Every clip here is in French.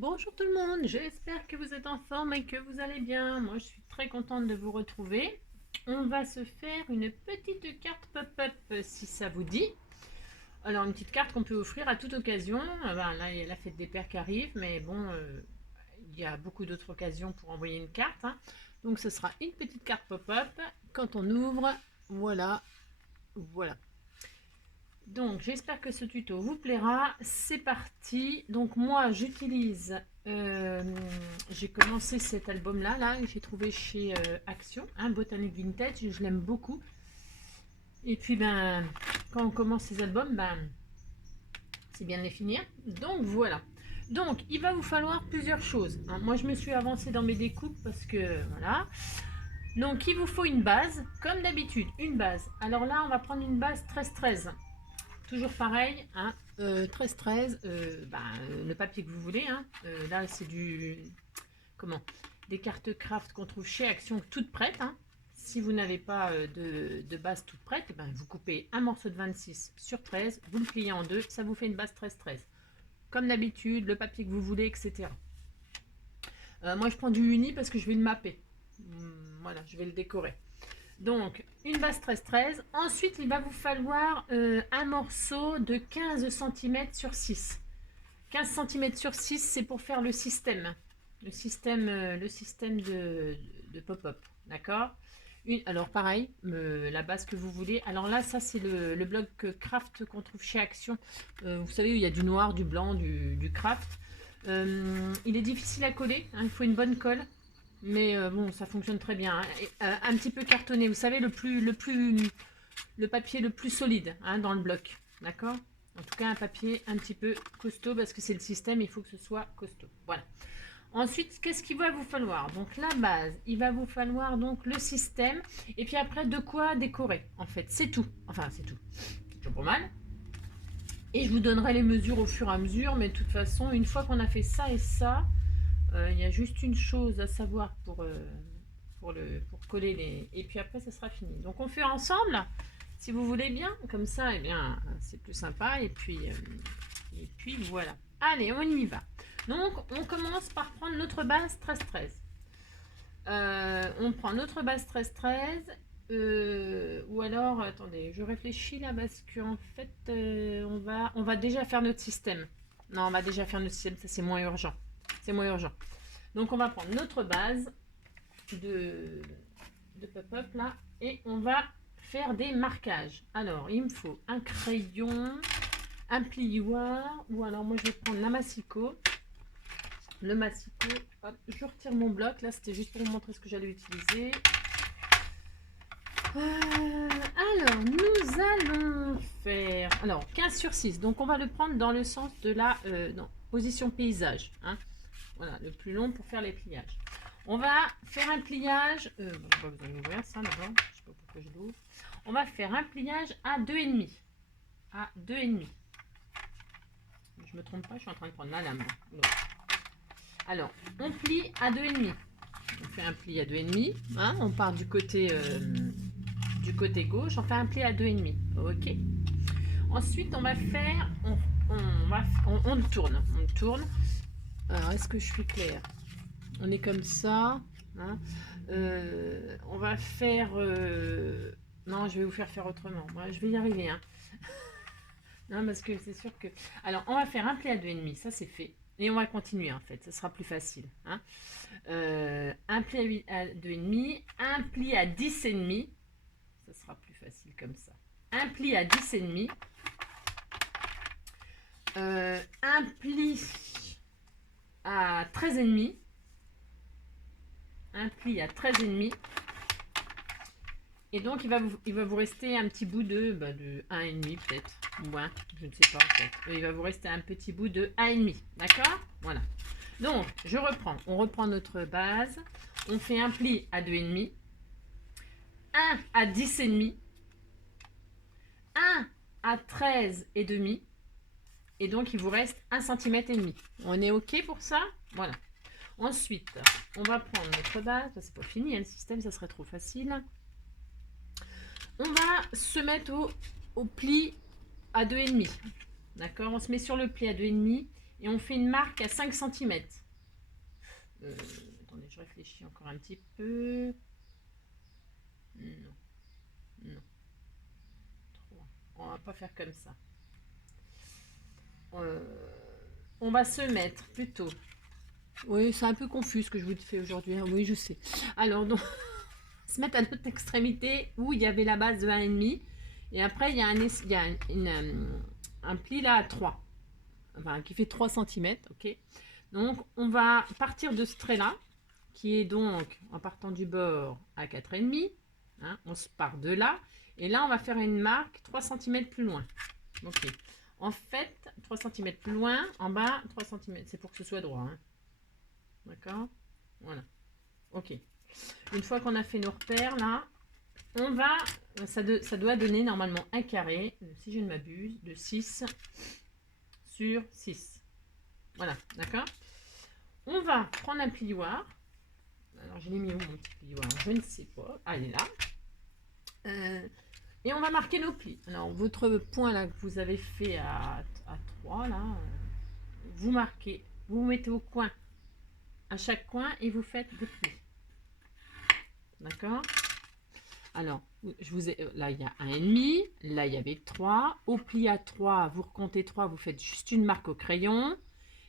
Bonjour tout le monde, j'espère que vous êtes en forme et que vous allez bien. Moi je suis très contente de vous retrouver. On va se faire une petite carte pop-up si ça vous dit. Alors une petite carte qu'on peut offrir à toute occasion. Ben, là il y a la fête des pères qui arrive, mais bon, il y a beaucoup d'autres occasions pour envoyer une carte, hein. Donc ce sera une petite carte pop-up. Quand on ouvre, voilà, voilà. Donc j'espère que ce tuto vous plaira. C'est parti. Donc moi j'utilise, j'ai commencé cet album là que j'ai trouvé chez Action, hein, Botanique Vintage. Je l'aime beaucoup. Et puis ben quand on commence ces albums, ben c'est bien de les finir. Donc voilà. Donc il va vous falloir plusieurs choses, hein. Moi je me suis avancée dans mes découpes parce que voilà. Donc il vous faut une base, comme d'habitude, une base. Alors là on va prendre une base 13-13. Toujours pareil, hein, 13-13, le papier que vous voulez, hein. Là c'est des cartes craft qu'on trouve chez Action toutes prêtes, hein. Si vous n'avez pas de base toute prête, eh ben, vous coupez un morceau de 26 sur 13, vous le pliez en deux, ça vous fait une base 13-13. Comme d'habitude, le papier que vous voulez, etc. Moi je prends du uni parce que je vais le mapper. Voilà, je vais le décorer. Donc, une base 13-13. Ensuite, il va vous falloir un morceau de 15 cm sur 6. 15 cm sur 6, c'est pour faire le système. Le système de pop-up. D'accord. Alors, pareil, la base que vous voulez. Alors là, ça, c'est le bloc craft qu'on trouve chez Action. Vous savez, il y a du noir, du blanc, du craft. Il est difficile à coller, hein, il faut une bonne colle. Mais bon, ça fonctionne très bien, hein. Et, un petit peu cartonné, vous savez, le papier le plus solide, hein, dans le bloc. D'accord. En tout cas, un papier un petit peu costaud parce que c'est le système, il faut que ce soit costaud. Voilà. Ensuite, qu'est-ce qu'il va vous falloir? Donc la base, il va vous falloir donc le système. Et puis après, de quoi décorer, en fait. C'est tout. Enfin, c'est tout. C'est toujours pas mal. Et je vous donnerai les mesures au fur et à mesure. Mais de toute façon, une fois qu'on a fait ça et ça, il y a juste une chose à savoir pour coller les... Et puis après, ça sera fini. Donc on fait ensemble, si vous voulez bien. Comme ça, eh bien, c'est plus sympa. Et puis voilà. Allez, on y va. Donc on commence par prendre notre base 13-13. On prend notre base 13-13. Ou alors, attendez, je réfléchis là parce qu'en fait, on va déjà faire notre système. Non, on va déjà faire notre système, ça c'est moins urgent. C'est moins urgent. Donc on va prendre notre base de pop-up là et on va faire des marquages. Alors il me faut un crayon, un plioir, ou alors moi je vais prendre la massicot. Le massicot, hop, je retire mon bloc. Là c'était juste pour vous montrer ce que j'allais utiliser. Alors nous allons faire 15 sur 6. Donc on va le prendre dans le sens de la position paysage, hein. Voilà, le plus long pour faire les pliages. On va faire un pliage. Bon, vous allez ouvrir ça d'abord. Je sais pas pourquoi je l'ouvre. On va faire un pliage à 2,5. À 2,5. Je me trompe pas, je suis en train de prendre la lame. Alors, on plie à 2,5. On fait un pli à 2,5. Hein, on part du côté gauche. On fait un pli à 2,5. Ok. Ensuite, on va faire. On le tourne. On le tourne. Alors, est-ce que je suis claire? On est comme ça, hein. On va faire... Non, je vais vous faire autrement. Moi, je vais y arriver, hein. Non, parce que c'est sûr que... Alors, on va faire un pli à 2,5. Ça, c'est fait. Et on va continuer, en fait. Ça sera plus facile, hein. Un pli à 2,5. Un pli à 10,5. Ça sera plus facile comme ça. Un pli à 10,5. Un pli à 13,5. Un pli à 13,5. Et donc il va vous rester un petit bout de 1,5 peut-être, ou 1, je ne sais pas en fait. Il va vous rester un petit bout de 1,5, d'accord? Voilà. Donc je reprends, on reprend notre base, on fait un pli à 2,5, 1 à 10,5, 1 à 13,5, et donc il vous reste 1,5 cm. On est ok pour ça? Voilà. Ensuite, on va prendre notre base, c'est pas fini, hein, le système, ça serait trop facile. On va se mettre au pli à 2,5. D'accord, on se met sur le pli à 2,5 et on fait une marque à 5 cm. Attendez, je réfléchis encore un petit peu. Non, non. 3. On va pas faire comme ça. On va se mettre plutôt. Oui, c'est un peu confus ce que je vous fais aujourd'hui. Hein. Oui, je sais. Alors, donc, se mettre à l'autre extrémité où il y avait la base de 1,5. Et après, il y a un pli là à 3. Enfin, qui fait 3 cm. Ok. Donc, on va partir de ce trait-là, qui est donc, en partant du bord, à 4,5. Hein, on se part de là. Et là, on va faire une marque 3 cm plus loin. Ok. En fait, 3 cm plus loin, en bas, 3 cm. C'est pour que ce soit droit. Hein. D'accord? Voilà. Ok. Une fois qu'on a fait nos repères, là, on va... Ça doit donner normalement un carré, si je ne m'abuse, de 6 sur 6. Voilà, d'accord? On va prendre un plioir. Alors, je l'ai mis où mon petit plioir? Je ne sais pas. Ah, il est là. Et on va marquer nos plis. Alors, votre point là que vous avez fait à 3, là, vous marquez, vous mettez au coin, à chaque coin, et vous faites des plis. D'accord? Alors, je vous ai, là, il y a 1,5. Là, il y avait 3. Au pli à 3, vous recomptez 3, vous faites juste une marque au crayon.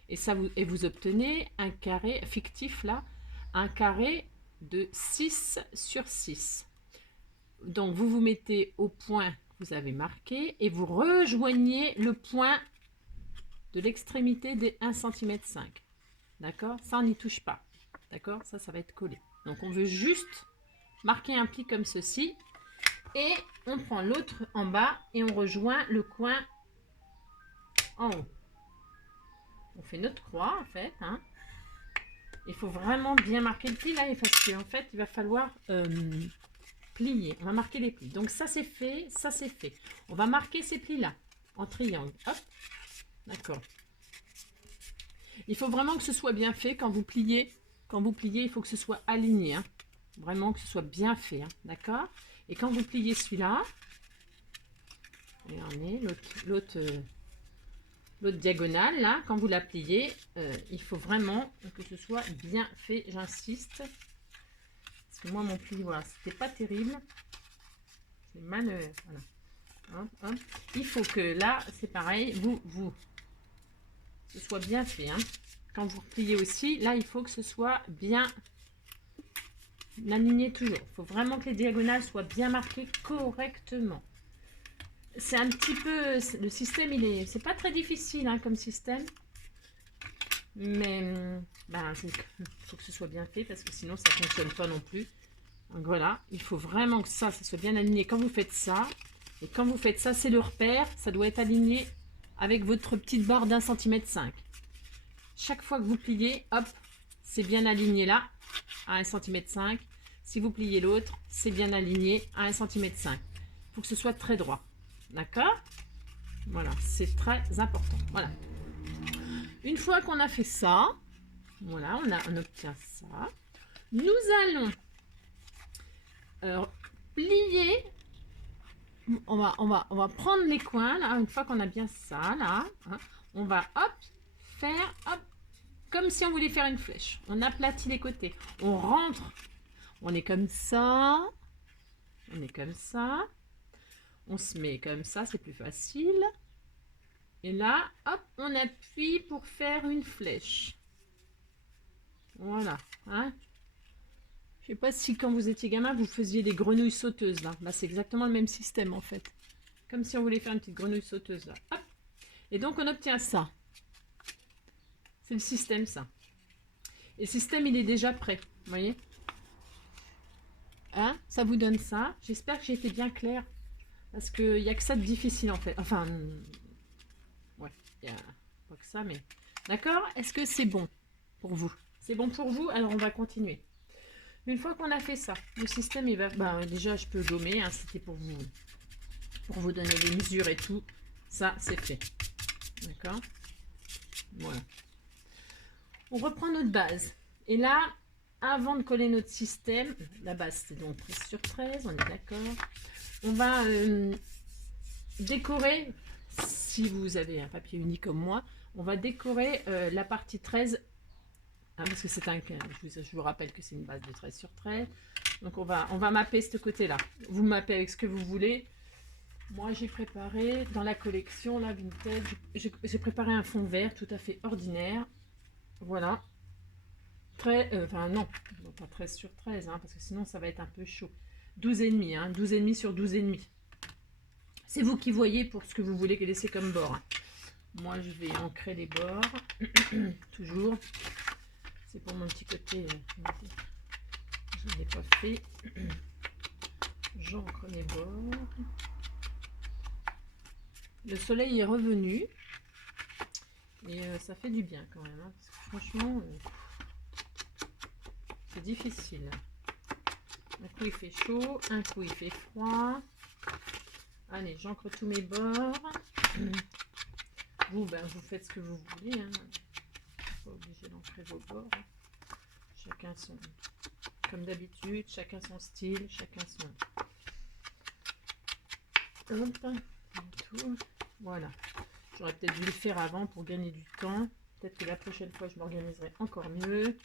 Et vous obtenez un carré fictif, là, un carré de 6 sur 6. Donc, vous vous mettez au point que vous avez marqué et vous rejoignez le point de l'extrémité des 1,5 cm. D'accord? Ça, on n'y touche pas. D'accord? Ça va être collé. Donc, on veut juste marquer un pli comme ceci. Et on prend l'autre en bas et on rejoint le coin en haut. On fait notre croix, en fait. Hein. Il faut vraiment bien marquer le pli, là, parce qu'en fait, il va falloir plier. On va marquer les plis. Donc, ça, c'est fait. Ça, c'est fait. On va marquer ces plis-là en triangle. Hop. D'accord. Il faut vraiment que ce soit bien fait quand vous pliez. Quand vous pliez, il faut que ce soit aligné. Hein. Vraiment que ce soit bien fait. Hein. D'accord? Et quand vous pliez celui-là, regardez, l'autre diagonale, là, quand vous la pliez, il faut vraiment que ce soit bien fait, j'insiste. Parce que moi, mon pli, voilà, c'était pas terrible. C'est mal, voilà. Hop, hop. Il faut que là, c'est pareil, ce soit bien fait. Hein. Quand vous pliez aussi, là, il faut que ce soit bien aligné toujours. Il faut vraiment que les diagonales soient bien marquées correctement. C'est un petit peu, le système, c'est pas très difficile hein, comme système, mais ben, il faut que ce soit bien fait parce que sinon ça fonctionne pas non plus. Donc voilà, il faut vraiment que ça soit bien aligné quand vous faites ça. Et quand vous faites ça, c'est le repère, ça doit être aligné avec votre petite barre d'1,5 cm. Chaque fois que vous pliez, hop, c'est bien aligné là, à 1,5 cm. Si vous pliez l'autre, c'est bien aligné à 1,5 cm. Il faut que ce soit très droit. D'accord? Voilà, c'est très important. Voilà. Une fois qu'on a fait ça, voilà, on obtient ça. Nous allons plier. On va prendre les coins là. Une fois qu'on a bien ça là, hein, on va hop faire hop comme si on voulait faire une flèche. On aplatit les côtés. On rentre. On est comme ça. On est comme ça. On se met comme ça, c'est plus facile. Et là, hop, on appuie pour faire une flèche. Voilà. Hein. Je sais pas si quand vous étiez gamin, vous faisiez des grenouilles sauteuses là. Là, c'est exactement le même système en fait. Comme si on voulait faire une petite grenouille sauteuse là. Hop. Et donc, on obtient ça. C'est le système, ça. Et le système, il est déjà prêt. Vous voyez? Hein? Ça vous donne ça. J'espère que j'ai été bien claire. Parce qu'il n'y a que ça de difficile en fait. Enfin, ouais, il n'y a pas que ça, mais... D'accord? Est-ce que c'est bon pour vous? C'est bon pour vous? Alors, on va continuer. Une fois qu'on a fait ça, le système, il va... Bah, déjà, je peux gommer. Hein, c'était pour vous donner les mesures et tout. Ça, c'est fait. D'accord? Voilà. On reprend notre base. Et là, avant de coller notre système, la base, c'est donc 13 sur 13, on est d'accord? On va décorer si vous avez un papier uni comme moi, on va décorer la partie 13. Hein, parce que c'est je vous rappelle que c'est une base de 13 sur 13. Donc on va mapper ce côté-là. Vous mappez avec ce que vous voulez. Moi j'ai préparé dans la collection, la vintage, j'ai préparé un fond vert tout à fait ordinaire. Voilà. Enfin non, pas 13 sur 13, hein, parce que sinon ça va être un peu chaud. 12,5, hein, 12,5 sur 12,5. C'est vous qui voyez pour ce que vous voulez laisser comme bord. Hein. Moi je vais ancrer les bords, toujours. C'est pour mon petit côté, je n'ai pas fait. J'ancre les bords. Le soleil est revenu. Et ça fait du bien quand même. Hein, parce que franchement, c'est difficile. Un coup il fait chaud, un coup il fait froid. Allez, j'ancre tous mes bords. Vous, vous faites ce que vous voulez. Hein. Pas obligé d'ancrer vos bords. Hein. Chacun son, comme d'habitude, chacun son style, chacun son. Hop, tout. Voilà. J'aurais peut-être dû le faire avant pour gagner du temps. Peut-être que la prochaine fois, je m'organiserai encore mieux.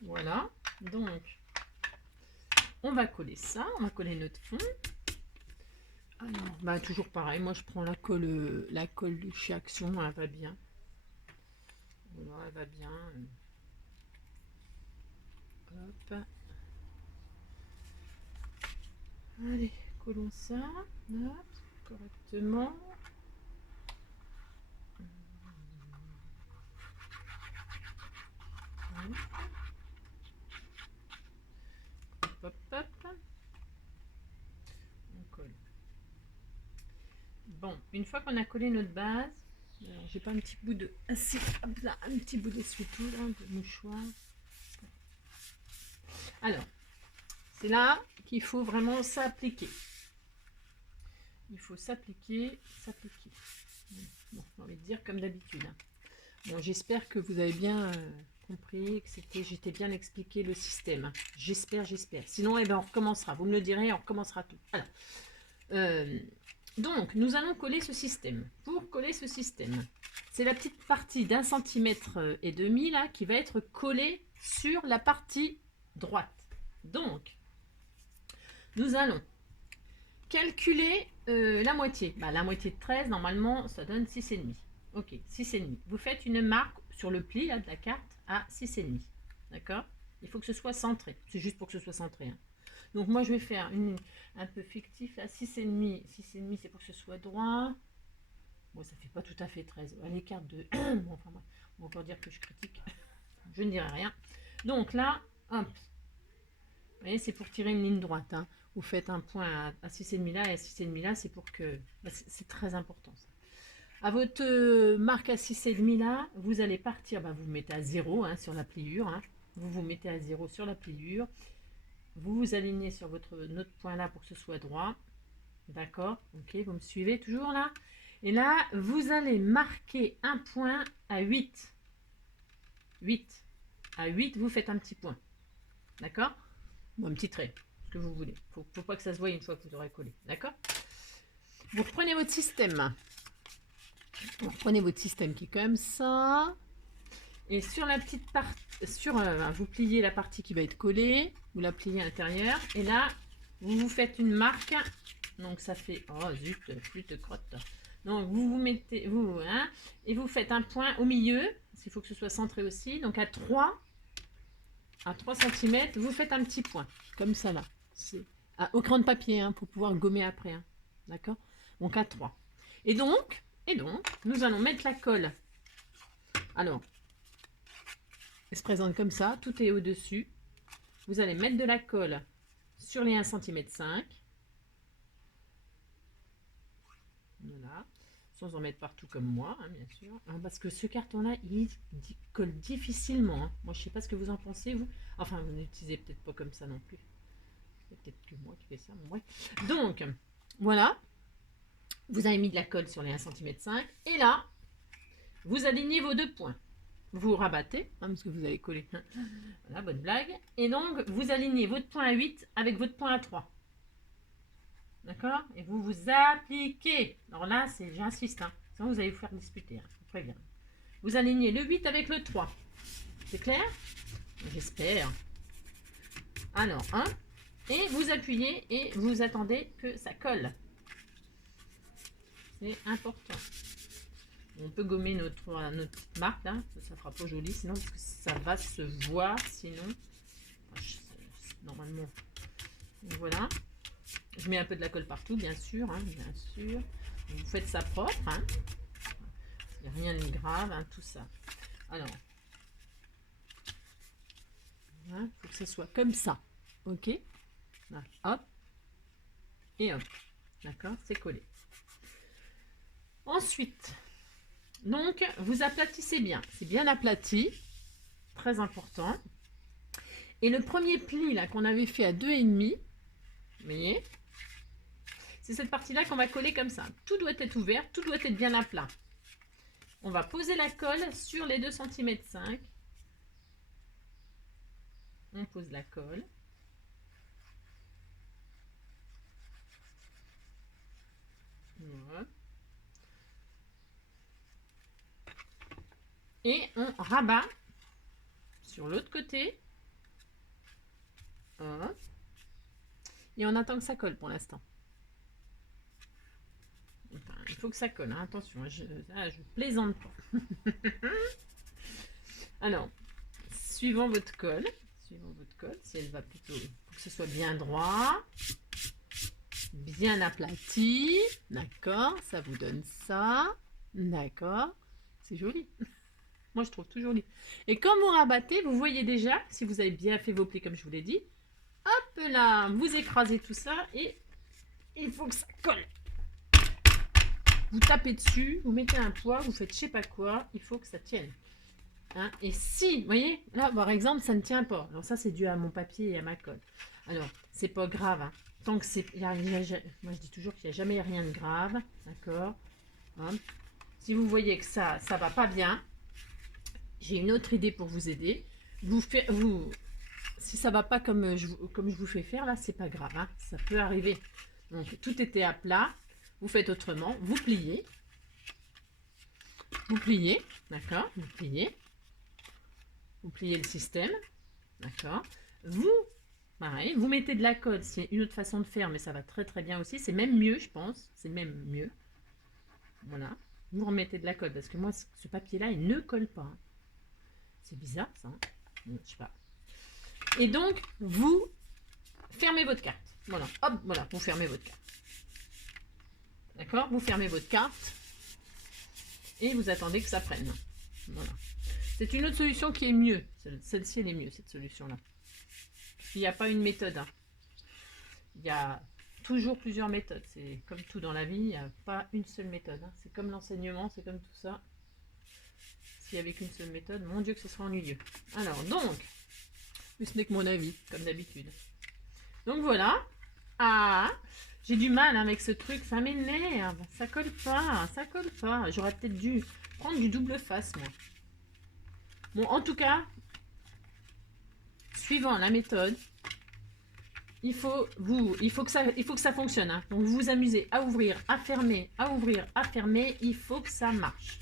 Voilà. Donc, on va coller ça. On va coller notre fond. Alors, toujours pareil. Moi, je prends la colle de chez Action. Elle va bien. Voilà, elle va bien. Hop. Allez, collons ça. Hop, correctement. Hop, hop. On colle. Bon, une fois qu'on a collé notre base, j'ai pas un petit bout de un petit bout d'essuie-tout là, de mouchoir. Alors, c'est là qu'il faut vraiment s'appliquer. Il faut s'appliquer. Bon, j'ai envie de dire comme d'habitude. Hein. Bon, j'espère que vous avez bien compris, que j'étais bien expliqué le système. J'espère. Sinon, on recommencera. Vous me le direz, on recommencera tout. Alors, donc, nous allons coller ce système. Pour coller ce système, c'est la petite partie d'1,5 cm là qui va être collée sur la partie droite. Donc, nous allons calculer la moitié. La moitié de 13, normalement, ça donne 6,5. Ok, 6,5. Vous faites une marque sur le pli là, de la carte à 6,5. D'accord? Il faut que ce soit centré. C'est juste pour que ce soit centré. Hein. Donc moi, je vais faire un peu fictif là. 6,5. 6,5, c'est pour que ce soit droit. Bon, ça fait pas tout à fait 13. À l'écart de... bon, enfin, on va encore dire que je critique. Je ne dirai rien. Donc là, hop. Vous voyez, c'est pour tirer une ligne droite. Hein. Vous faites un point à 6,5 là et à 6,5 là, c'est pour que... c'est très important ça. À votre marque à 6,5 là, vous allez partir, vous vous mettez à 0 hein, sur la pliure. Hein. Vous vous mettez à 0 sur la pliure. Vous vous alignez sur notre point là pour que ce soit droit. D'accord? Ok, vous me suivez toujours là? Et là, vous allez marquer un point à 8. 8. À 8, vous faites un petit point. D'accord? Bon, un petit trait, ce que vous voulez. Faut pas que ça se voie une fois que vous aurez collé. D'accord? Vous reprenez votre système. Vous reprenez votre système qui est comme ça. Et sur la petite partie, vous pliez la partie qui va être collée. Vous la pliez à l'intérieur. Et là, vous vous faites une marque. Donc ça fait... Oh zut, plus de crotte. Donc vous mettez... et vous faites un point au milieu. Parce qu'il faut que ce soit centré aussi. Donc à 3 cm, vous faites un petit point. Comme ça là. Au crayon de papier, hein, pour pouvoir gommer après. Hein. D'accord? Donc à 3. Et donc, nous allons mettre la colle. Alors, elle se présente comme ça, tout est au-dessus. Vous allez mettre de la colle sur les 1,5 cm. Voilà. Sans en mettre partout comme moi, hein, bien sûr. Hein, parce que ce carton-là, il colle difficilement. Hein. Moi, je ne sais pas ce que vous en pensez, vous. Enfin, vous n'utilisez peut-être pas comme ça non plus. C'est peut-être que moi qui fais ça. Mais ouais. Donc, voilà. Vous avez mis de la colle sur les 1,5 cm. Et là, vous alignez vos deux points. vous rabattez, hein, parce que vous avez collé. Voilà, bonne blague. Et donc, vous alignez votre point à 8 avec votre point à 3. D'accord? Et vous vous appliquez. Alors là, j'insiste, hein, sinon vous allez vous faire disputer, hein, je vous préviens. Vous alignez le 8 avec le 3. C'est clair? J'espère. Alors, 1. Et vous appuyez et vous attendez que ça colle. C'est important. On peut gommer notre petite marque là, ça fera pas joli sinon parce que ça va se voir sinon. Normalement. Donc voilà. Je mets un peu de la colle partout, bien sûr, hein, bien sûr. Vous faites ça propre, hein. Il n'y a rien de grave, hein, tout ça. Alors, il faut que ça soit comme ça, ok. Là, hop et hop, d'accord, c'est collé. Ensuite, donc vous aplatissez bien, c'est bien aplati, très important. Et le premier pli là qu'on avait fait à 2,5, vous voyez, c'est cette partie là qu'on va coller comme ça. Tout doit être ouvert, tout doit être bien à plat. On va poser la colle sur les 2,5 cm. On pose la colle. Voilà. Et on rabat sur l'autre côté. Hop. Et on attend que ça colle pour l'instant. Enfin, il faut que ça colle, hein. Attention, je plaisante pas. Alors, suivant votre colle, si elle va plutôt, pour que ce soit bien droit, bien aplati, d'accord, ça vous donne ça, d'accord, c'est joli. Moi, je trouve tout joli. Et quand vous rabattez, vous voyez déjà, si vous avez bien fait vos plis comme je vous l'ai dit, hop là, vous écrasez tout ça et il faut que ça colle. Vous tapez dessus, vous mettez un poids, vous faites je sais pas quoi, il faut que ça tienne. Hein, et si, vous voyez, là par exemple, ça ne tient pas. Alors ça, c'est dû à mon papier et à ma colle. Alors, c'est pas grave. Hein. Tant que c'est... moi, je dis toujours qu'il n'y a jamais rien de grave. D'accord, hein. Si vous voyez que ça va pas bien, j'ai une autre idée pour vous aider. Si ça va pas comme je vous fais faire, là, c'est pas grave. Hein, ça peut arriver. Donc, tout était à plat. Vous faites autrement, vous pliez, d'accord, vous pliez le système, d'accord, pareil, vous mettez de la colle, c'est une autre façon de faire, mais ça va très très bien aussi, c'est même mieux, je pense, c'est même mieux, voilà, vous remettez de la colle, parce que moi, ce papier-là, il ne colle pas, c'est bizarre, ça, hein. Je sais pas, et donc, vous fermez votre carte, voilà, hop, voilà, vous fermez votre carte. D'accord? Vous fermez votre carte et vous attendez que ça prenne. Voilà. C'est une autre solution qui est mieux. Celle-ci, elle est mieux, cette solution-là. Il n'y a pas une méthode. Hein. Il y a toujours plusieurs méthodes. C'est comme tout dans la vie, il n'y a pas une seule méthode. Hein. C'est comme l'enseignement, c'est comme tout ça. S'il n'y avait qu'une seule méthode, mon Dieu que ce serait ennuyeux. Alors, donc, mais ce n'est que mon avis, comme d'habitude. Donc voilà. Ah, j'ai du mal avec ce truc, ça m'énerve, ça colle pas, J'aurais peut-être dû prendre du double face, moi. Bon, en tout cas, suivant la méthode, il faut que ça fonctionne. Hein. Donc, vous vous amusez à ouvrir, à fermer, il faut que ça marche.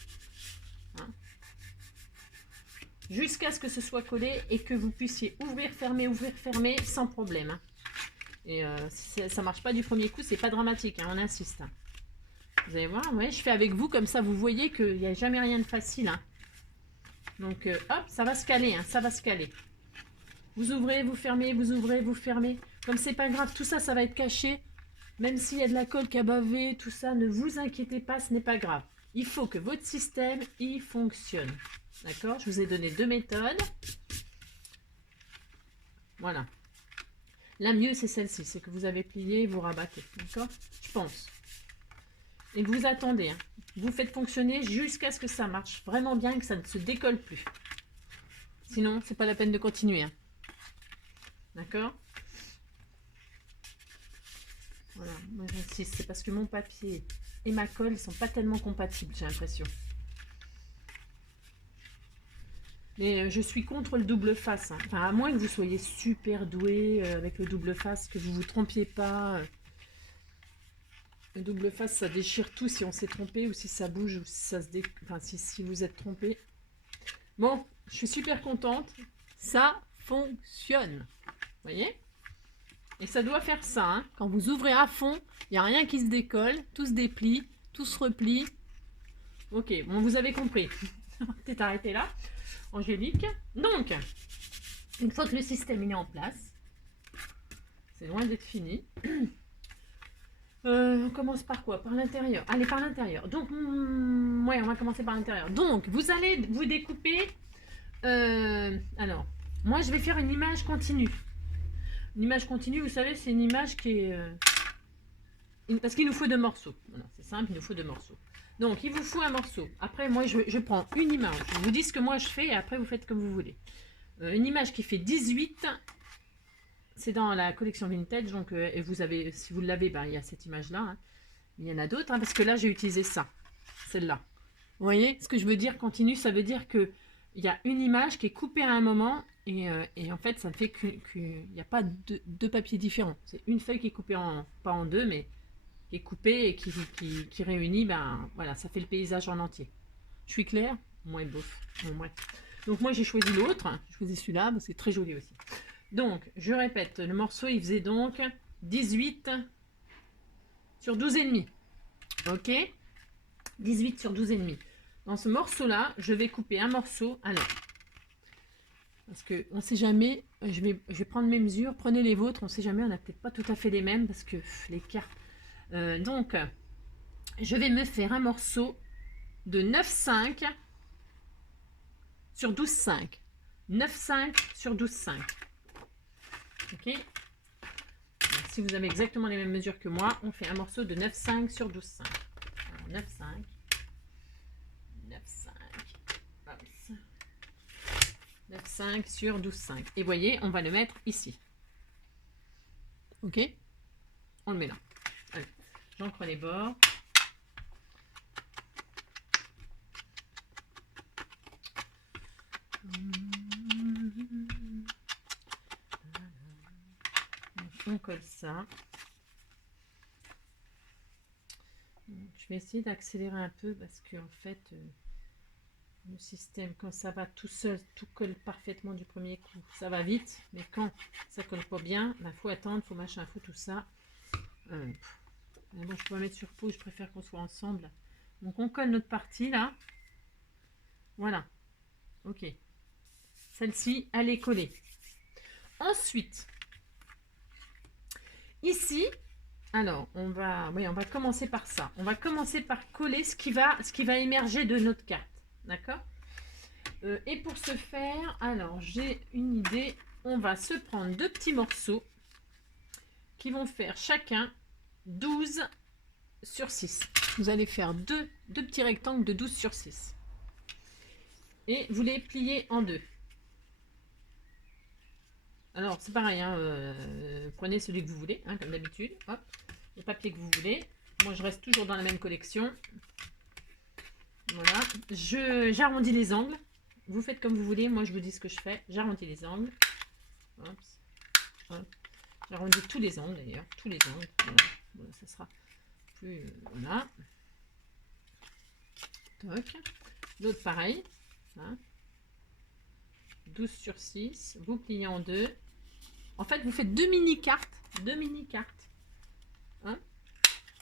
Hein. Jusqu'à ce que ce soit collé et que vous puissiez ouvrir, fermer, sans problème. Hein. Et si ça marche pas du premier coup, c'est pas dramatique, hein, on insiste. Hein. Vous allez voir, ouais, je fais avec vous, comme ça vous voyez qu'il n'y a jamais rien de facile. Hein. Donc hop, ça va se caler, hein, ça va se caler. Vous ouvrez, vous fermez, vous ouvrez, vous fermez. Comme c'est pas grave, tout ça, ça va être caché. Même s'il y a de la colle qui a bavé, tout ça, ne vous inquiétez pas, ce n'est pas grave. Il faut que votre système, il fonctionne. D'accord? Je vous ai donné 2 méthodes. Voilà. La mieux, c'est celle-ci, c'est que vous avez plié, vous rabattez, d'accord? Je pense. Et que vous attendez, hein. Vous faites fonctionner jusqu'à ce que ça marche vraiment bien, que ça ne se décolle plus. Sinon, c'est pas la peine de continuer. Hein. D'accord? Voilà, moi j'insiste, c'est parce que mon papier et ma colle, ils sont pas tellement compatibles, j'ai l'impression. Mais je suis contre le double face. Hein. Enfin, à moins que vous soyez super doué avec le double face, que vous vous trompiez pas. Le double face, ça déchire tout si on s'est trompé ou si ça bouge ou si ça se enfin, si vous êtes trompé. Bon, je suis super contente. Ça fonctionne. Vous voyez? Et ça doit faire ça. Hein. Quand vous ouvrez à fond, il n'y a rien qui se décolle. Tout se déplie, tout se replie. Ok, bon, vous avez compris. On va peut-être arrêter là. Angélique. Donc, une fois que le système il est en place, c'est loin d'être fini. On commence par quoi? Par l'intérieur. Allez, par l'intérieur. Donc, ouais, on va commencer par l'intérieur. Donc, vous allez vous découper. Alors, moi, je vais faire une image continue. Une image continue, vous savez, c'est une image qui est... parce qu'il nous faut 2 morceaux. Voilà, c'est simple, il nous faut 2 morceaux. Donc, il vous faut un morceau. Après, moi, je prends une image. Je vous dis ce que moi, je fais et après, vous faites comme vous voulez. Une image qui fait 18. C'est dans la collection vintage. Donc, et vous avez, si vous l'avez, ben, il y a cette image-là. Hein. Il y en a d'autres, hein, parce que là, j'ai utilisé ça. Celle-là. Vous voyez, ce que je veux dire continue, ça veut dire que il y a une image qui est coupée à un moment et en fait, ça ne fait qu'il n'y a pas deux papiers différents. C'est une feuille qui est coupée pas en deux, mais qui est coupée et qui réunit, ben voilà, ça fait le paysage en entier. Je suis claire? Moi, bof. Bon, bref. Donc moi, j'ai choisi l'autre. J'ai choisi celui-là, parce que c'est très joli aussi. Donc, je répète, le morceau, il faisait donc 18 sur 12,5. Ok? 18 sur 12,5. Dans ce morceau-là, je vais couper un morceau à l'heure. Parce qu'on ne sait jamais, je vais prendre mes mesures, prenez les vôtres, on ne sait jamais, on n'a peut-être pas tout à fait les mêmes, parce que les cartes... donc, je vais me faire un morceau de 9,5 sur 12,5. 9,5 sur 12,5. Ok? Donc, si vous avez exactement les mêmes mesures que moi, on fait un morceau de 9,5 sur 12,5. Alors, 9,5. 9,5 sur 12,5. Et voyez, on va le mettre ici. Ok? On le met là. Allez, j'encre les bords. On colle ça. Je vais essayer d'accélérer un peu parce que en fait... le système, quand ça va tout seul, tout colle parfaitement du premier coup. Ça va vite, mais quand ça colle pas bien, il faut attendre, faut machin, faut tout ça. Bon, je peux mettre sur pause, je préfère qu'on soit ensemble. Donc on colle notre partie là. Voilà. Ok. Celle-ci, elle est collée. Ensuite, ici, alors on va commencer par ça. On va commencer par coller ce qui va émerger de notre carte. D'accord? Et pour ce faire, alors j'ai une idée. On va se prendre 2 petits morceaux qui vont faire chacun 12 sur 6. Vous allez faire deux petits rectangles de 12 sur 6. Et vous les pliez en 2. Alors c'est pareil, hein, prenez celui que vous voulez, hein, comme d'habitude. Hop, le papier que vous voulez. Moi je reste toujours dans la même collection. Voilà, j'arrondis les angles. Vous faites comme vous voulez, moi je vous dis ce que je fais. J'arrondis les angles. Hop. Hop. J'arrondis tous les angles d'ailleurs, tous les angles. Voilà. Voilà, ça sera plus... voilà. Toc. L'autre pareil. Hein. 12 sur 6. Vous pliez en 2. En fait, vous faites 2 mini-cartes. 2 mini-cartes. Hein.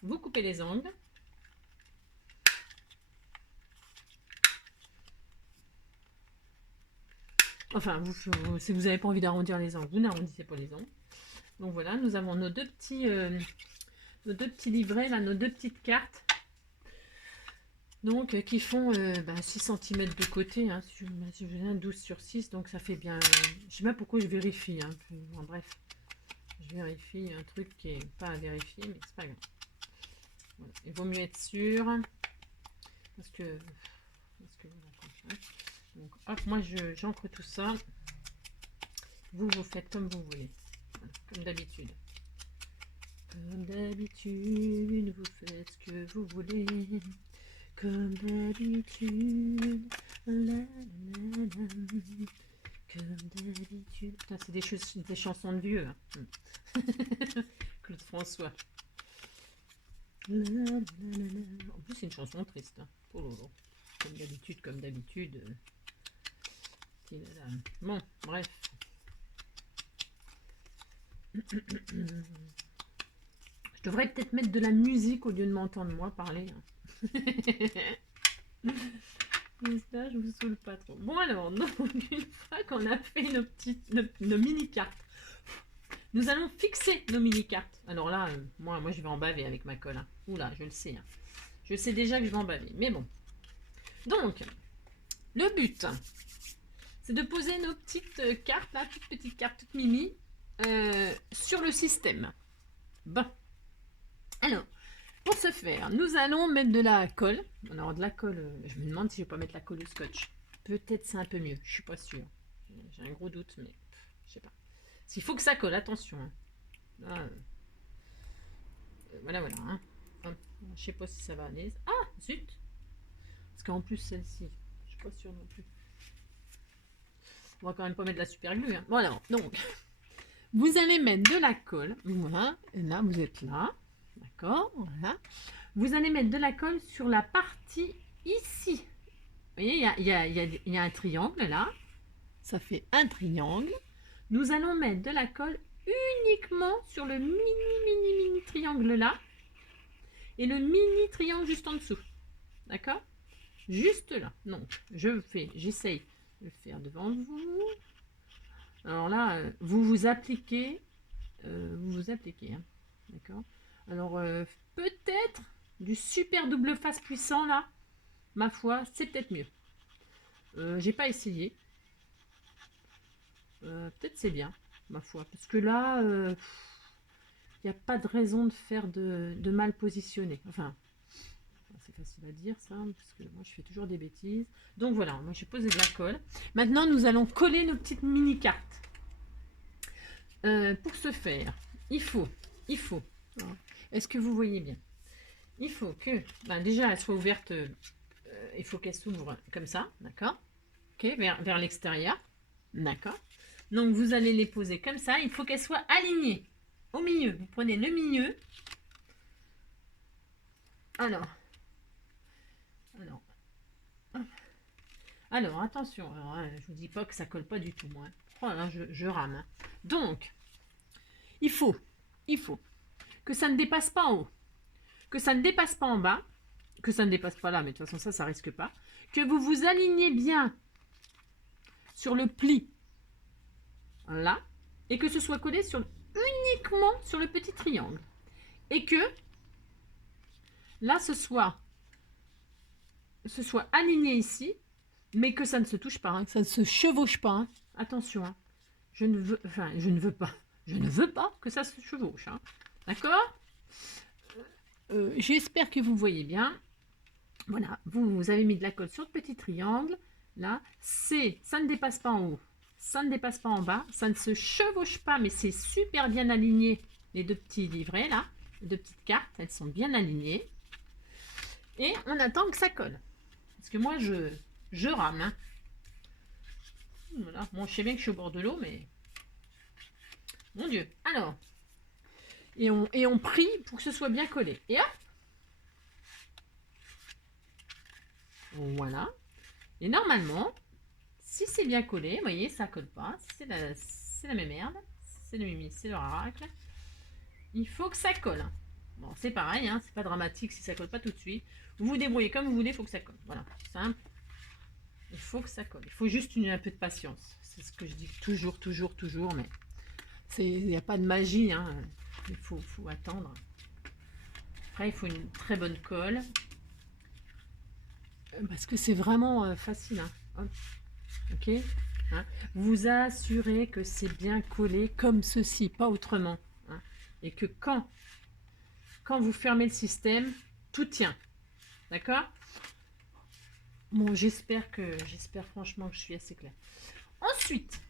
Vous coupez les angles. Enfin, si vous n'avez pas envie d'arrondir les angles, vous n'arrondissez pas les angles. Donc voilà, nous avons nos deux petits livrets, là, nos 2 petites cartes. Donc, qui font 6 cm de côté. Hein, si je viens 12 sur 6, donc ça fait bien... je sais pas pourquoi je vérifie. Hein, bon, bref, je vérifie un truc qui n'est pas à vérifier, mais c'est pas grave. Voilà. Il vaut mieux être sûr. Parce que voilà, donc, hop, moi j'encre tout ça. Vous faites comme vous voulez. Voilà, comme d'habitude. Comme d'habitude, vous faites ce que vous voulez. Comme d'habitude. La, la, la, comme d'habitude. Putain, c'est des chansons de vieux. Hein. Claude François. La, la, la, la. En plus, c'est une chanson triste. Hein. Oh, là, là. Comme d'habitude, comme d'habitude. Bon, bref. Je devrais peut-être mettre de la musique au lieu de m'entendre moi parler. Hein. J'espère que je vous saoule pas trop. Bon alors, donc, une fois qu'on a fait nos mini-cartes, nous allons fixer nos mini-cartes. Alors là, moi je vais en baver avec ma colle. Hein. Oula, je le sais. Hein. Je sais déjà que je vais en baver. Mais bon. Donc, le but, c'est de poser nos petites cartes, là, toutes petites cartes, toutes mimi, sur le système. Bon. Alors, pour ce faire, nous allons mettre de la colle. Alors, de la colle, je me demande si je ne vais pas mettre la colle au scotch. Peut-être c'est un peu mieux, je suis pas sûre. J'ai un gros doute, mais je sais pas. S'il faut que ça colle, attention. Hein. Là, voilà. Hein. Je sais pas si ça va aller. Ah, zut! Parce qu'en plus, celle-ci, je suis pas sûre non plus. On va quand même pas mettre de la super glue. Hein. Voilà, donc, vous allez mettre de la colle. Voilà, et là, vous êtes là. D'accord, voilà. Vous allez mettre de la colle sur la partie ici. Vous voyez, il y a un triangle là. Ça fait un triangle. Nous allons mettre de la colle uniquement sur le mini triangle là. Et le mini triangle juste en dessous. D'accord? Juste là. Donc, j'essaye de le faire devant vous. Alors là, vous vous appliquez. Hein. D'accord? Alors, peut-être du super double face puissant, là, ma foi, c'est peut-être mieux. J'ai pas essayé. Peut-être c'est bien, ma foi. Parce que là, il n'y a pas de raison de faire de mal positionné. Enfin, c'est facile à dire, ça, parce que moi, je fais toujours des bêtises. Donc voilà, moi, j'ai posé de la colle. Maintenant, nous allons coller nos petites mini-cartes. Pour ce faire, il faut... Est-ce que vous voyez bien? Il faut que, déjà, elle soit ouverte, il faut qu'elle s'ouvre comme ça, d'accord? Ok, vers l'extérieur, d'accord? Donc, vous allez les poser comme ça. Il faut qu'elles soient alignées au milieu. Vous prenez le milieu. Alors, attention. Alors, je vous dis pas que ça colle pas du tout, moi. Oh là, je rame. Hein. Donc, il faut que ça ne dépasse pas en haut, que ça ne dépasse pas en bas, que ça ne dépasse pas là, mais de toute façon ça risque pas, que vous vous alignez bien sur le pli, là, et que ce soit collé uniquement sur le petit triangle, et que là ce soit aligné ici, mais que ça ne se touche pas, hein, que ça ne se chevauche pas. Hein. Attention, hein. Je ne veux pas que ça se chevauche. Hein. D'accord? J'espère que vous voyez bien. Voilà, vous avez mis de la colle sur le petit triangle. Là, ça ne dépasse pas en haut, ça ne dépasse pas en bas, ça ne se chevauche pas, mais c'est super bien aligné. Les deux petits livrets là, les deux petites cartes, elles sont bien alignées. Et on attend que ça colle. Parce que moi, je rame. Hein. Voilà, bon, je sais bien que je suis au bord de l'eau, mais... Mon Dieu. Alors, et on prie pour que ce soit bien collé. Et hop. Voilà. Et normalement, si c'est bien collé, vous voyez, ça colle pas. C'est la même merde. C'est le mimi, c'est le raracle. Il faut que ça colle. Bon, c'est pareil, hein, c'est pas dramatique si ça colle pas tout de suite. Vous vous débrouillez comme vous voulez, il faut que ça colle. Voilà, simple. Il faut que ça colle. Il faut juste un peu de patience. C'est ce que je dis toujours, mais il n'y a pas de magie, hein. Il faut attendre. Après, il faut une très bonne colle. Parce que c'est vraiment facile. Hein. Ok, hein. Vous assurez que c'est bien collé comme ceci, pas autrement. Hein. Et que quand vous fermez le système, tout tient. D'accord? Bon, j'espère franchement que je suis assez claire. Ensuite,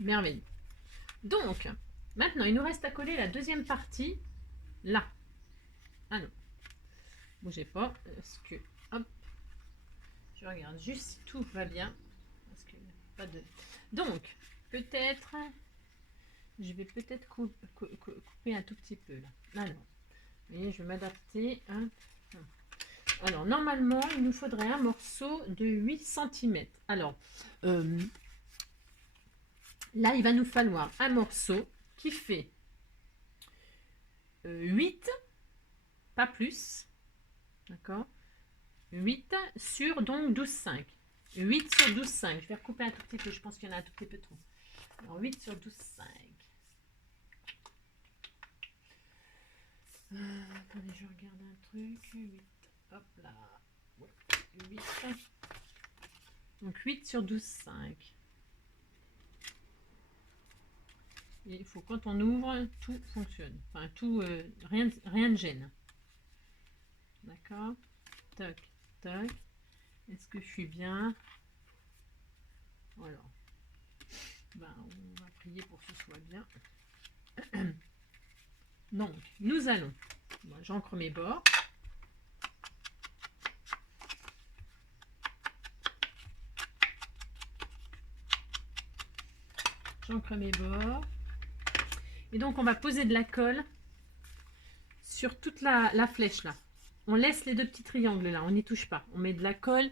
merveilleux. Donc, maintenant, il nous reste à coller la deuxième partie là. Alors, bougez pas, parce que, hop, je regarde juste si tout va bien, parce que pas de... Donc, peut-être, je vais peut-être couper un tout petit peu là. Alors, vous voyez, je vais m'adapter. Hein. Alors, normalement, il nous faudrait un morceau de 8 cm. Alors, là, il va nous falloir un morceau qui fait 8, pas plus, d'accord, 8 sur donc 12,5. 8 sur 12,5. Je vais recouper un tout petit peu, je pense qu'il y en a un tout petit peu trop. Alors, 8 sur 12,5. Attendez, je regarde un truc. 8, hop là. Ouais, 8. Donc 8 sur 12,5. Il faut quand on ouvre, tout fonctionne. Enfin, tout, rien ne gêne. D'accord. Tac, tac. Est-ce que je suis bien? Voilà. Ben, on va prier pour que ce soit bien. Donc, nous allons. Bon, j'encre mes bords. J'encre mes bords. Et donc, on va poser de la colle sur toute la flèche là. On laisse les deux petits triangles là, on n'y touche pas. On met de la colle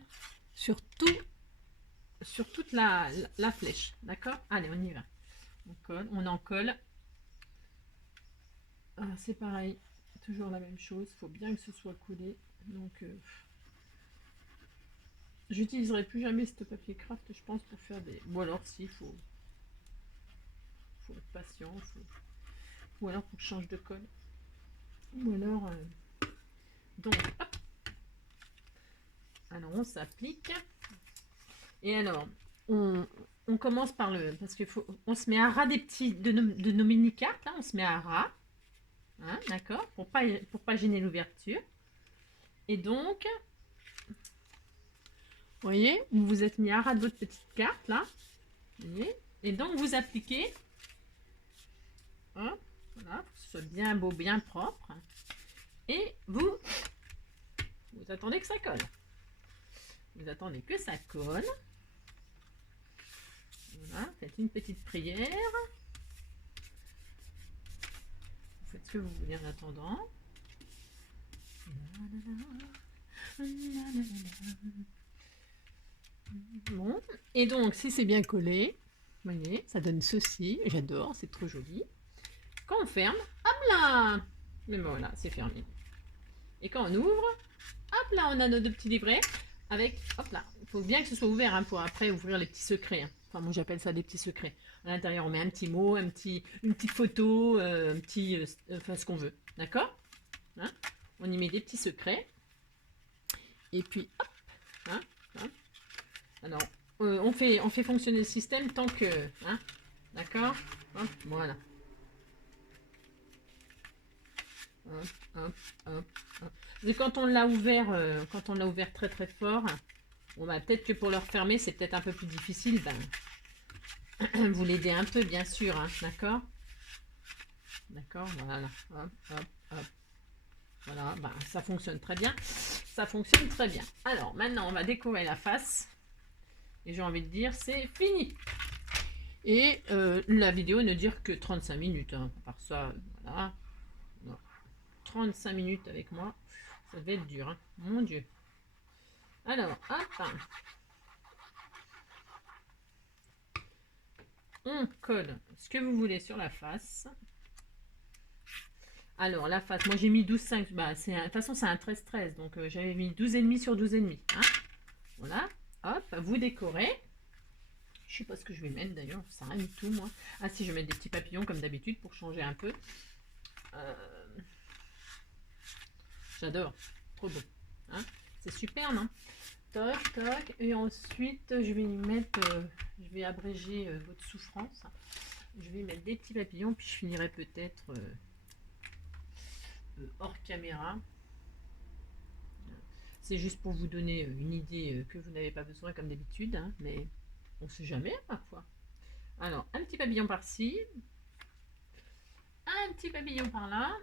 sur toute la flèche. D'accord? Allez, on y va. On colle, on en colle. Ah, c'est pareil, toujours la même chose. Il faut bien que ce soit collé. Donc, j'utiliserai plus jamais ce papier craft, je pense, pour faire des... Ou alors, s'il faut être patient. Ou alors, pour que je change de colle. Ou alors... Donc, hop. Alors, on s'applique. Et alors, on commence par le... Parce qu'il faut... On se met à ras des petits... De nos mini-cartes, là. On se met à ras. Hein, d'accord, pour pas gêner l'ouverture. Et donc, vous voyez, vous vous êtes mis à ras de votre petite carte là. Vous voyez, et donc vous appliquez. Hein, voilà, pour que ce soit bien beau, bien propre. Et vous attendez que ça colle. Vous attendez que ça colle. Voilà, faites une petite prière. Faites ce que vous voulez en attendant. Bon, et donc si c'est bien collé, vous voyez, ça donne ceci. J'adore, c'est trop joli. Quand on ferme, hop là, mais voilà, c'est fermé. Et quand on ouvre, hop là, on a nos deux petits livrets avec, hop là, il faut bien que ce soit ouvert hein, pour après ouvrir les petits secrets. Hein. Enfin, moi j'appelle ça des petits secrets. À l'intérieur, on met un petit mot, une petite photo, enfin ce qu'on veut. D'accord hein. On y met des petits secrets. Et puis, hop hein, hein. Alors, on fait fonctionner le système tant que... Hein, d'accord. Voilà. Hop, hop, hop, hop. Et quand on l'a ouvert, très très fort, bon bah peut-être que pour le refermer, c'est peut-être un peu plus difficile. Ben, vous l'aidez un peu, bien sûr, hein, d'accord. D'accord, voilà. Hop, hop, hop. Voilà, ben, ça fonctionne très bien. Ça fonctionne très bien. Alors, maintenant, on va décorer la face. Et j'ai envie de dire, c'est fini. Et la vidéo ne dure que 35 minutes. Hein. Par ça, voilà. Non. 35 minutes avec moi, ça devait être dur. Hein. Mon Dieu. Alors, hop. On colle ce que vous voulez sur la face. Alors, la face, moi j'ai mis 12,5. Bah, de toute façon, c'est un 13-13. Donc, j'avais mis 12,5 sur 12,5. Hein. Voilà. Hop, vous décorez. Je sais pas ce que je vais mettre d'ailleurs, ça rien du tout moi. Ah si, je vais mettre des petits papillons comme d'habitude pour changer un peu. J'adore, trop beau. Hein, c'est super, non? Toc, toc. Et ensuite, je vais y mettre, je vais abréger votre souffrance. Je vais mettre des petits papillons, puis je finirai peut-être hors caméra. C'est juste pour vous donner une idée que vous n'avez pas besoin comme d'habitude, hein, mais on sait jamais parfois. Alors, un petit papillon par-ci, un petit papillon par-là.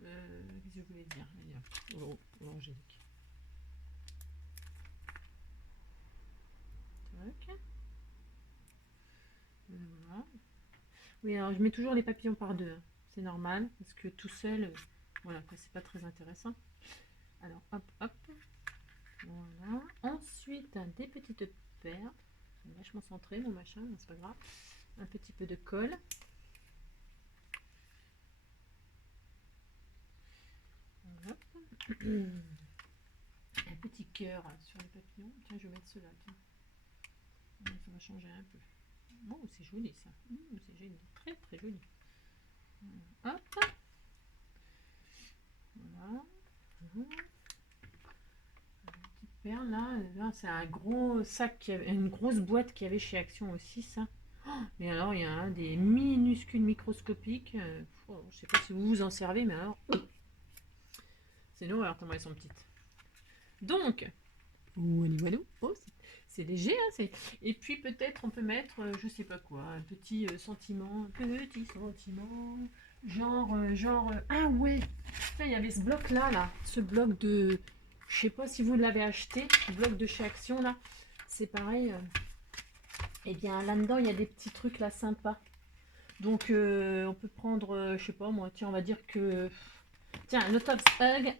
Qu'est-ce je voulais dire? Oh, Angélique. Tac. Voilà. Oui, alors je mets toujours les papillons par deux. Hein. C'est normal, parce que tout seul, voilà, c'est pas très intéressant. Alors, hop, hop. Voilà. Ensuite, des petites perles. Vachement centré, mon machin, c'est pas grave. Un petit peu de colle. Hop. Un petit cœur sur les papillons. Tiens, je vais mettre cela. Tiens. Ça va changer un peu. Oh, c'est joli ça. C'est joli. Très très joli. Hop. Voilà. Une petite perle là c'est un gros sac, une grosse boîte qu'il y avait chez Action aussi, ça. Oh, mais alors, il y a des minuscules microscopiques. Je sais pas si vous vous en servez, mais alors. C'est une horreur tellement elles sont petites. Donc, oh, c'est léger, hein, et puis peut-être on peut mettre, je sais pas quoi, un petit sentiment, genre, ah ouais, il y avait ce bloc là, ce bloc de, je sais pas si vous l'avez acheté, ce bloc de chez Action là, c'est pareil, et bien là-dedans il y a des petits trucs là sympas. Donc on peut prendre, je sais pas moi, tiens, on va dire que, tiens, le Top Hug,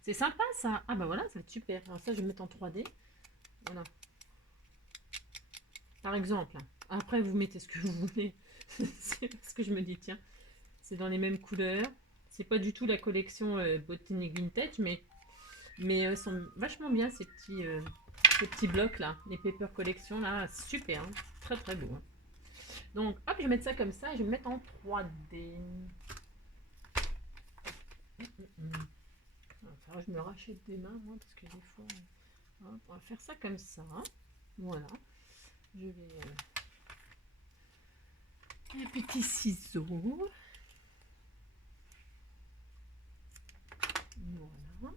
c'est sympa ça. Ah bah voilà, ça va être super. Alors ça, je vais mettre en 3D. Voilà. Par exemple. Après, vous mettez ce que vous voulez. C'est ce que je me dis, tiens. C'est dans les mêmes couleurs. C'est pas du tout la collection Botanic Vintage, mais sont vachement bien ces petits blocs là. Les Paper Collection là, super. Hein. Très très beau. Hein. Donc, hop, je vais mettre ça comme ça et je vais me mettre en 3D. Alors, je me rachète des mains, moi, parce que des fois, on va faire ça comme ça. Voilà. Je vais... les petits ciseaux. Voilà.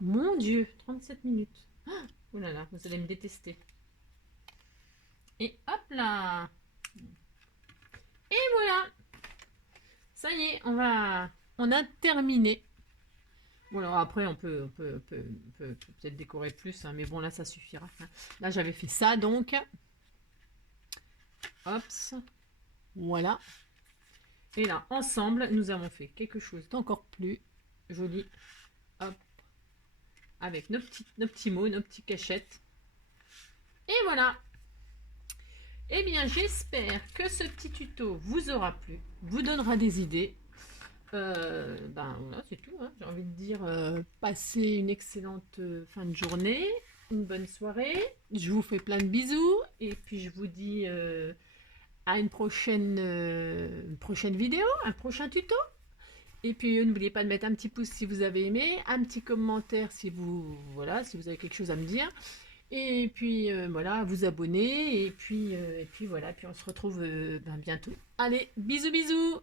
Mon Dieu, 37 minutes. Oh là là, vous allez me détester. Et hop là. Et voilà. Ça y est, on a terminé. Bon, alors après, on peut peut-être décorer plus, hein, mais bon, là, ça suffira. Hein. Là, j'avais fait ça, donc. Hop. Voilà. Et là, ensemble, nous avons fait quelque chose d'encore plus joli. Hop. Avec nos petits mots, nos petites cachettes. Et voilà. Eh bien, j'espère que ce petit tuto vous aura plu, vous donnera des idées. Ben voilà, c'est tout. Hein. J'ai envie de dire, passez une excellente fin de journée, une bonne soirée. Je vous fais plein de bisous et puis je vous dis à une prochaine vidéo, un prochain tuto. Et puis n'oubliez pas de mettre un petit pouce si vous avez aimé, un petit commentaire si vous avez quelque chose à me dire. Et puis voilà, vous abonner et puis voilà, puis on se retrouve bientôt. Allez, bisous bisous.